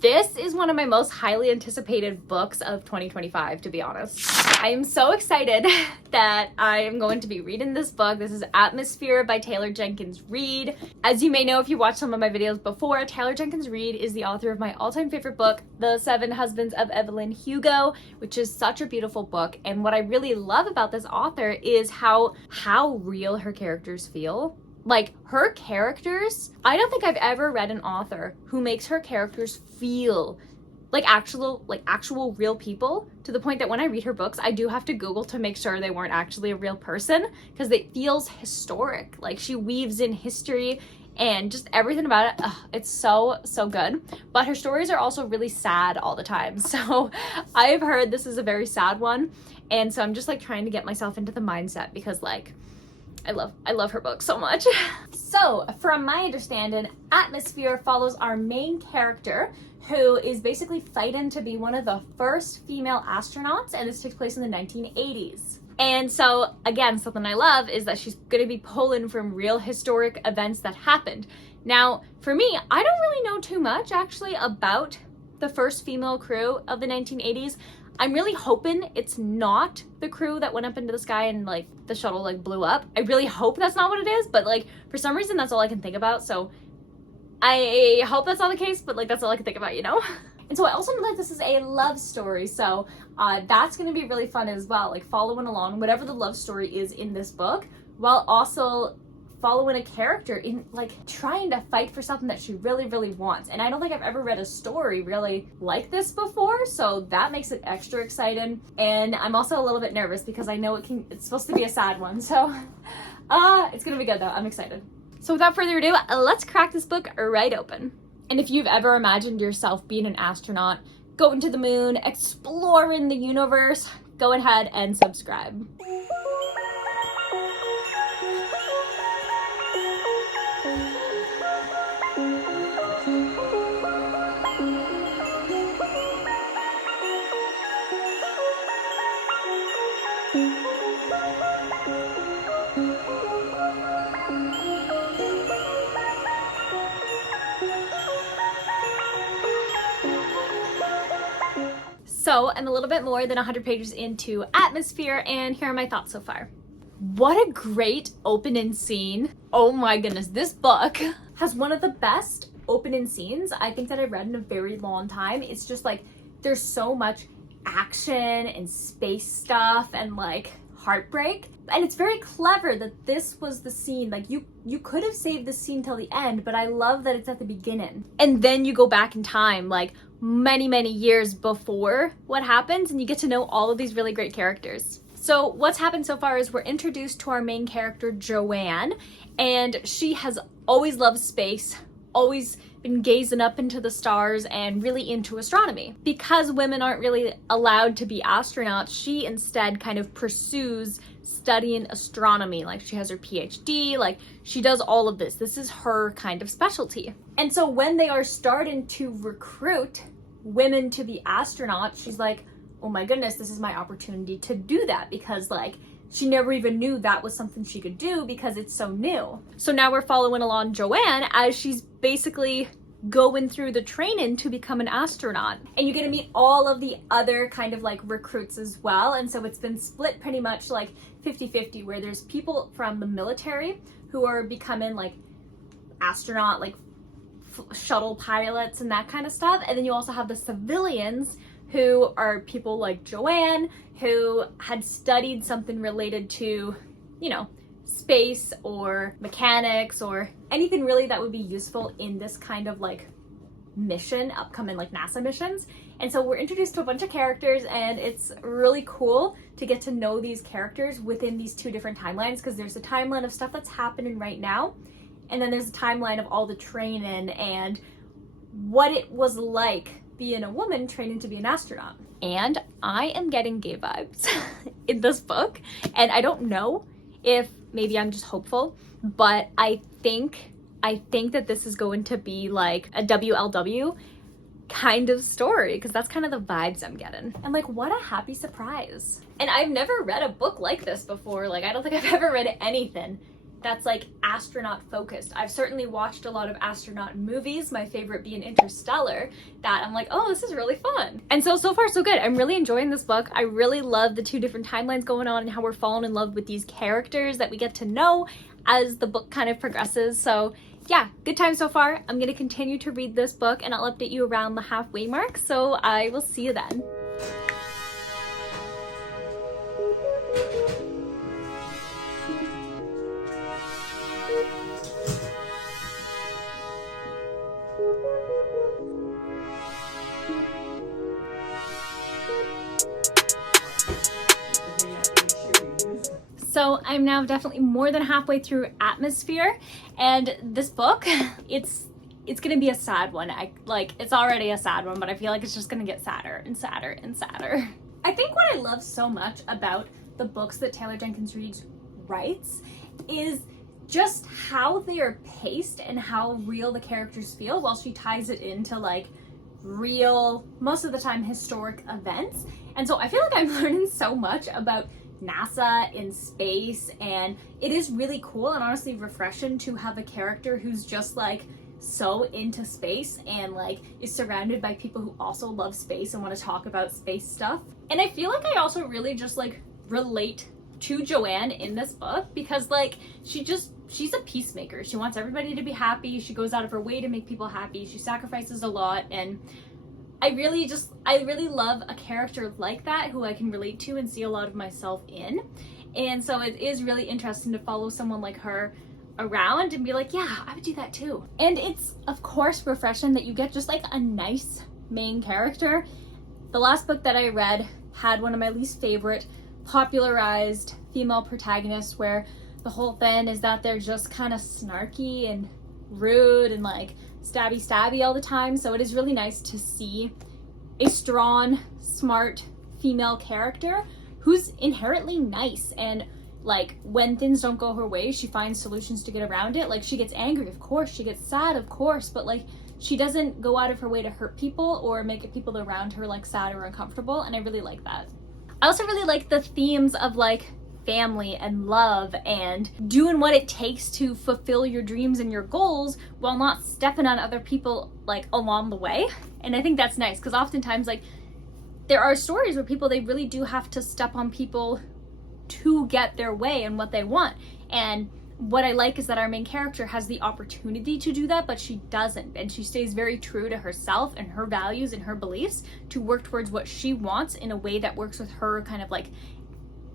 This is one of my most highly anticipated books of 2025, to be honest. I am so excited that I am going to be reading this book. This is Atmosphere by Taylor Jenkins Reid. As you may know if you watched some of my videos before, Taylor Jenkins Reid is the author of my all-time favorite book, The 7 Husbands of Evelyn Hugo, which is such a beautiful book. And what I really love about this author is how real her characters feel. Like, her characters, I don't think I've ever read an author who makes her characters feel like actual real people, to the point that when I read her books, I do have to Google to make sure they weren't actually a real person, because it feels historic. Like, she weaves in history and just everything about it. Ugh, it's so good. But her stories are also really sad all the time. So I've heard this is a very sad one. And so I'm just like trying to get myself into the mindset, because like, I love her book so much. So, from my understanding, Atmosphere follows our main character, who is basically fighting to be one of the first female astronauts, and this takes place in the 1980s. And so, again, something I love is that she's going to be pulling from real historic events that happened. Now, for me, I don't really know too much, actually, about the first female crew of the 1980s. I'm really hoping it's not the crew that went up into the sky and like the shuttle like blew up. I really hope that's not what it is, but like for some reason that's all I can think about. So I hope that's not the case, but like that's all I can think about, you know? And so I also know that this is a love story, so that's gonna be really fun as well, like following along whatever the love story is in this book, while also following a character in like trying to fight for something that she really wants. And I don't think I've ever read a story really like this before, so that makes it extra exciting. And I'm also a little bit nervous because I know it's supposed to be a sad one, so it's gonna be good though. I'm excited. So without further ado, let's crack this book right open. And if you've ever imagined yourself being an astronaut, going to the moon, exploring the universe, go ahead and subscribe. So I'm a little bit more than 100 pages into Atmosphere, and here are my thoughts so far. What a great opening scene. Oh my goodness, this book has one of the best opening scenes I think that I've read in a very long time. It's just like, there's so much action and space stuff and like heartbreak. And it's very clever that this was the scene. Like you could have saved the scene till the end, but I love that it's at the beginning. And then you go back in time, like many years before what happens, and you get to know all of these really great characters. So what's happened so far is we're introduced to our main character, Joanne, and she has always loved space, always been gazing up into the stars and really into astronomy. Because women aren't really allowed to be astronauts, she instead kind of pursues studying astronomy. Like, she has her PhD, like she does all of this. This is her kind of specialty. And so when they are starting to recruit women to be astronauts, she's like, oh my goodness, this is my opportunity to do that, because like she never even knew that was something she could do because it's so new. So now we're following along Joanne as she's basically going through the training to become an astronaut. And you get to meet all of the other kind of like recruits as well. And so it's been split pretty much like 50-50, where there's people from the military who are becoming like astronaut, like shuttle pilots and that kind of stuff. And then you also have the civilians, who are people like Joanne, who had studied something related to, you know, space or mechanics or anything really that would be useful in this kind of like mission, upcoming like NASA missions. And so we're introduced to a bunch of characters, and it's really cool to get to know these characters within these two different timelines, because there's a timeline of stuff that's happening right now, and then there's a timeline of all the training and what it was like being a woman training to be an astronaut. And I am getting gay vibes in this book, and I don't know if maybe I'm just hopeful, but I think that this is going to be like a WLW kind of story, because that's kind of the vibes I'm getting. And like, what a happy surprise. And I've never read a book like this before. Like, I don't think I've ever read anything that's like astronaut focused. I've certainly watched a lot of astronaut movies, my favorite being Interstellar, that I'm like, oh, this is really fun. And so far so good. I'm really enjoying this book. I really love the 2 different timelines going on and how we're falling in love with these characters that we get to know as the book kind of progresses. So yeah, good time so far. I'm gonna continue to read this book and I'll update you around the halfway mark. So I will see you then. So I'm now definitely more than halfway through Atmosphere, and this book, it's gonna be a sad one. It's already a sad one, but I feel like it's just gonna get sadder and sadder and sadder. I think what I love so much about the books that Taylor Jenkins Reid writes is just how they are paced and how real the characters feel, while she ties it into like real, most of the time historic events. And so I feel like I'm learning so much about NASA in space, and it is really cool and honestly refreshing to have a character who's just like so into space and like is surrounded by people who also love space and want to talk about space stuff. And I feel like I also really just like relate to Joanne in this book, because like she's a peacemaker. She wants everybody to be happy. She goes out of her way to make people happy. She sacrifices a lot, and I really love a character like that who I can relate to and see a lot of myself in. And so it is really interesting to follow someone like her around and be like, yeah, I would do that too. And it's of course refreshing that you get just like a nice main character. The last book that I read had one of my least favorite popularized female protagonists, where the whole thing is that they're just kind of snarky and rude and like stabby all the time. So it is really nice to see a strong, smart female character who's inherently nice, and like when things don't go her way, she finds solutions to get around it. Like she gets angry, of course, she gets sad, of course, but like she doesn't go out of her way to hurt people or make people around her like sad or uncomfortable, and I really like that. I also really like the themes of like family and love and doing what it takes to fulfill your dreams and your goals while not stepping on other people like along the way. And I think that's nice, because oftentimes like there are stories where people, they really do have to step on people to get their way and what they want. And what I like is that our main character has the opportunity to do that, but she doesn't, and she stays very true to herself and her values and her beliefs to work towards what she wants in a way that works with her kind of like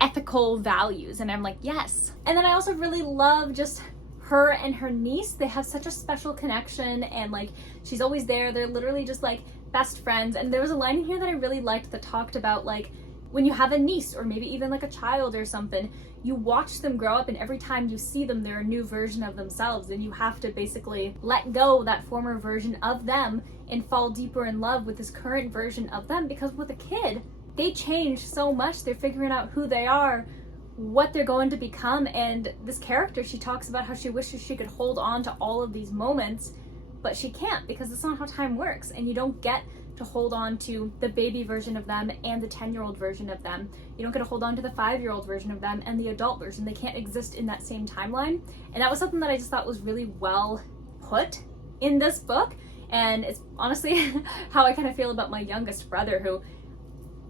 ethical values. And I'm like, yes. And then I also really love just her and her niece. They have such a special connection, and like she's always there. They're literally just like best friends. And there was a line in here that I really liked that talked about like when you have a niece or maybe even like a child or something, you watch them grow up, and every time you see them, they're a new version of themselves, and you have to basically let go that former version of them and fall deeper in love with this current version of them. Because with a kid, they change so much. They're figuring out who they are, what they're going to become. And this character, she talks about how she wishes she could hold on to all of these moments, but she can't, because it's not how time works. And you don't get to hold on to the baby version of them and the 10-year-old version of them. You don't get to hold on to the 5-year-old version of them and the adult version. They can't exist in that same timeline. And that was something that I just thought was really well put in this book. And it's honestly how I kind of feel about my youngest brother, who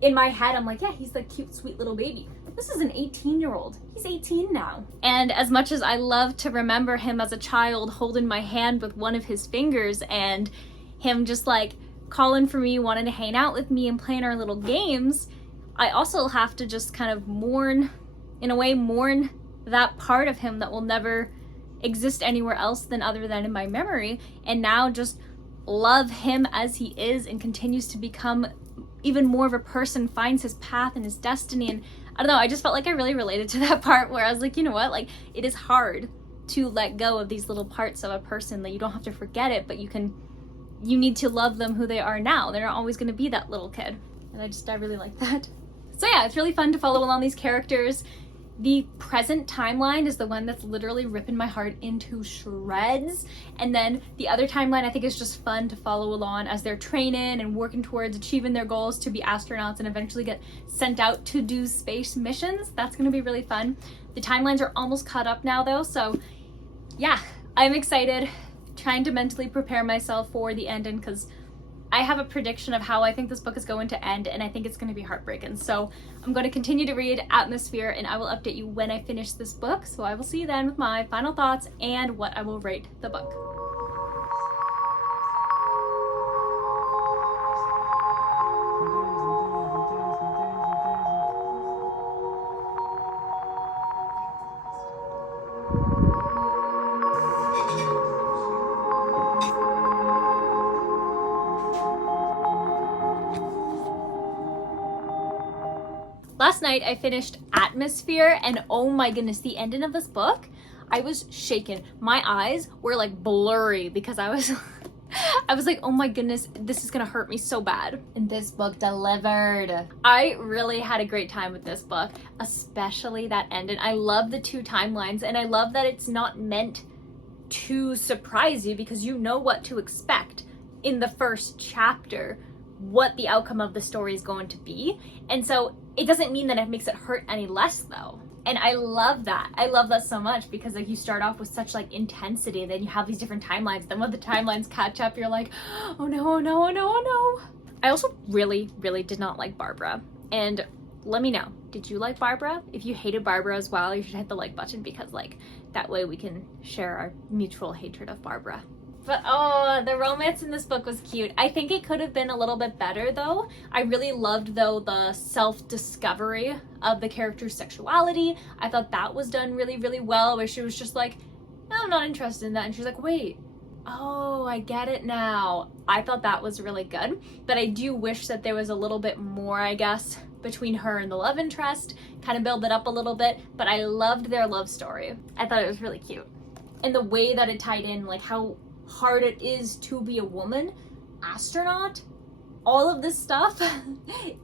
in my head, I'm like, yeah, he's the cute, sweet little baby. This is an 18-year-old. He's 18 now. And as much as I love to remember him as a child holding my hand with one of his fingers and him just like calling for me, wanting to hang out with me and playing our little games, I also have to just kind of mourn that part of him that will never exist anywhere else than other than in my memory, and now just love him as he is and continues to become even more of a person, finds his path and his destiny. And I don't know, I just felt like I really related to that part where I was like, you know what, like it is hard to let go of these little parts of a person, that you don't have to forget it, but you need to love them who they are now. They're not always going to be that little kid. And I really like that. So yeah, it's really fun to follow along these characters. The present timeline is the one that's literally ripping my heart into shreds. And then the other timeline I think is just fun to follow along as they're training and working towards achieving their goals to be astronauts and eventually get sent out to do space missions. That's gonna be really fun. The timelines are almost caught up now though, so yeah, I'm excited. Trying to mentally prepare myself for the ending because I have a prediction of how I think this book is going to end, and I think it's going to be heartbreaking. So I'm going to continue to read Atmosphere, and I will update you when I finish this book. So I will see you then with my final thoughts and what I will rate the book. Last night I finished Atmosphere, and oh my goodness, the ending of this book, I was shaken. My eyes were like blurry because I was like, oh my goodness, this is gonna hurt me so bad. And this book delivered. I really had a great time with this book, especially that ending. I love the two timelines, and I love that it's not meant to surprise you because you know what to expect in the first chapter, what the outcome of the story is going to be. And so it doesn't mean that it makes it hurt any less though. And I love that. I love that so much because like you start off with such like intensity, then you have these different timelines. Then when the timelines catch up, you're like, oh no, oh no, oh no, oh no. I also really, really did not like Barbara. And let me know, did you like Barbara? If you hated Barbara as well, you should hit the like button because like that way we can share our mutual hatred of Barbara. But oh, the romance in this book was cute. I think it could have been a little bit better though. I really loved though the self-discovery of the character's sexuality. I thought that was done really, really well, where she was just like, no, I'm not interested in that. And she's like, wait, oh, I get it now. I thought that was really good. But I do wish that there was a little bit more, I guess, between her and the love interest, kind of build it up a little bit. But I loved their love story. I thought it was really cute. And the way that it tied in, like how hard it is to be a woman astronaut, all of this stuff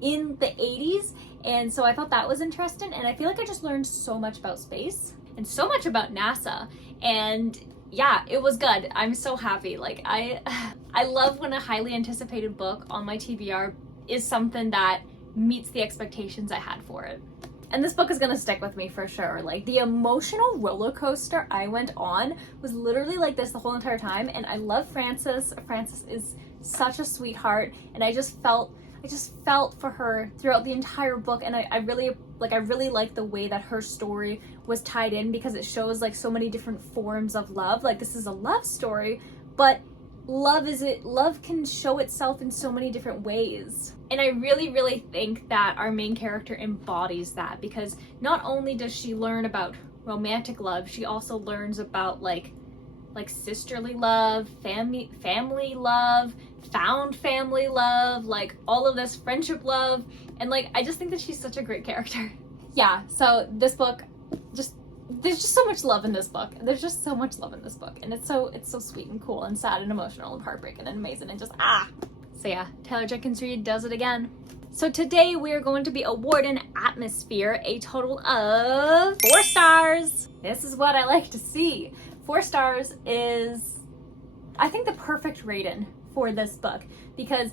in the 80s. And so I thought that was interesting, and I feel like I just learned so much about space and so much about NASA, and yeah, it was good. I'm so happy. Like I love when a highly anticipated book on my TBR is something that meets the expectations I had for it. And this book is gonna stick with me for sure. Like the emotional roller coaster I went on was literally like this the whole entire time. And I love Frances. Frances is such a sweetheart, and I just felt for her throughout the entire book. And I really like the way that her story was tied in because it shows like so many different forms of love. Like this is a love story, but love can show itself in so many different ways. And I really, really think that our main character embodies that, because not only does she learn about romantic love, she also learns about like sisterly love, family love, found family love, like all of this friendship love. And like I just think that she's such a great character. Yeah, so this book, there's just so much love in this book. There's just so much love in this book, and it's so sweet and cool and sad and emotional and heartbreaking and amazing and just So yeah, Taylor Jenkins Reid does it again. So today we are going to be awarding Atmosphere a total of 4 stars. This is what I like to see. 4 stars is, I think, the perfect rating for this book, because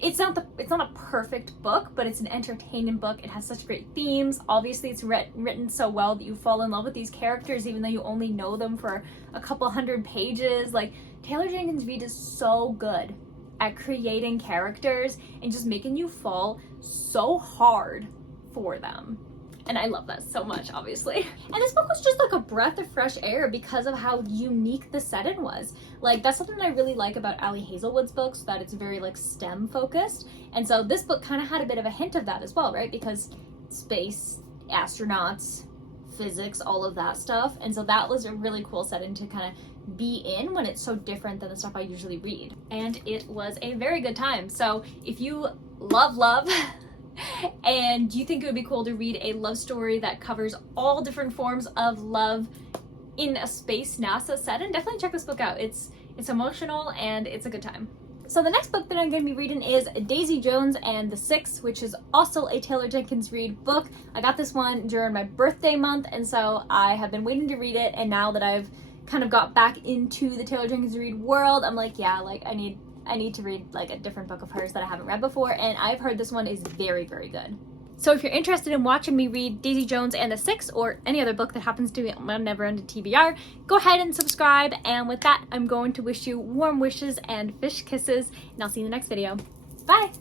it's not a perfect book, but it's an entertaining book. It has such great themes. Obviously, it's written so well that you fall in love with these characters, even though you only know them for a couple hundred pages. Like, Taylor Jenkins Reid is so good at creating characters and just making you fall so hard for them. And I love that so much, obviously. And this book was just like a breath of fresh air because of how unique the setting was. Like, that's something I really like about Ali Hazelwood's books, that it's very like STEM focused. And so this book kind of had a bit of a hint of that as well, right? Because space, astronauts, physics, all of that stuff. And so that was a really cool setting to kind of be in when it's so different than the stuff I usually read. And it was a very good time. So if you love, and you think it would be cool to read a love story that covers all different forms of love in a space NASA setting, definitely check this book out. It's emotional and it's a good time. So the next book that I'm going to be reading is Daisy Jones and the Six, which is also a Taylor Jenkins Reid book. I got this one during my birthday month, and so I have been waiting to read it, and now that I've kind of got back into the Taylor Jenkins Reid world, I'm like, yeah, like I need to read like a different book of hers that I haven't read before, and I've heard this one is very, very good. So if you're interested in watching me read Daisy Jones and the Six, or any other book that happens to be on my never-ending TBR, go ahead and subscribe. And with that, I'm going to wish you warm wishes and fish kisses, and I'll see you in the next video. Bye!